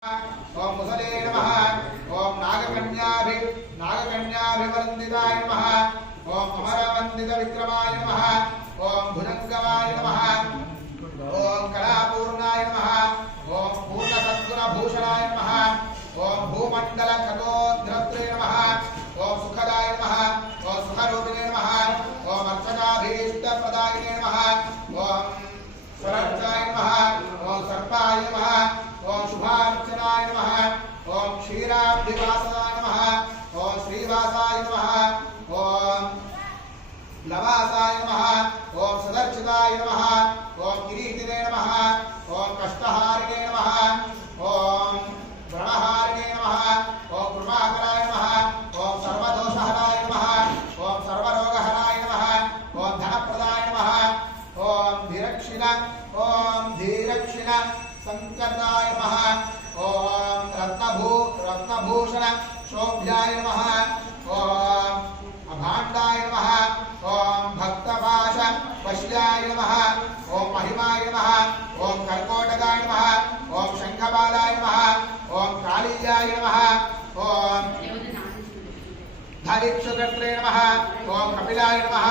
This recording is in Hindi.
ओम मुसले नमः। ओम नागकन्याभिवन्दिताय नमः। ओम अमरवन्दित विक्रमाय नमः। ओम भुजंगमाय नमः। ओम कलापूर्णाय नमः। ओम पूर्णसद्गुणभूषणाय नमः। ओम भूमण्डलखगोद्रत्रे नमः। ओम सुखदाय नमः। ओम सुखरूपिणे नमः। ओम अर्चकाभीष्टप्रदायिने नमः। ओम स्वरक्षाय नमः। ओम सर्पाय नमः। ओम शुभार्चनाय नमः। ओम क्षीराब्धिवासाय नमः। ओम श्रीवासाय नमः। ओम लवासाय नमः। ओम सदर्शिताय नमः। ओम किरीटिने नमः। ओम कष्टहारिणे नमः। ओम व्रणहारिणे नमः। ओम कृपाकराय नमः। ओम सर्वदोषहराय नमः। ओम सर्वरोगहराय नमः। ओम धनप्रदाय नमः। ओम धीरक्षिण संकटाय नमः। ओम रत्नभूषण शोभ्याय नमः। ओम अभाण्डाय नमः। ओम भक्तपाश वश्याय नमः। ओम महिमाय नमः। ओम कर्कोटकाय नमः। ओम शंखपालाय नमः। ओम कालीयाय नमः। ओम धरिक्षुकर्त्रे नमः। ओम कपिलाय नमः।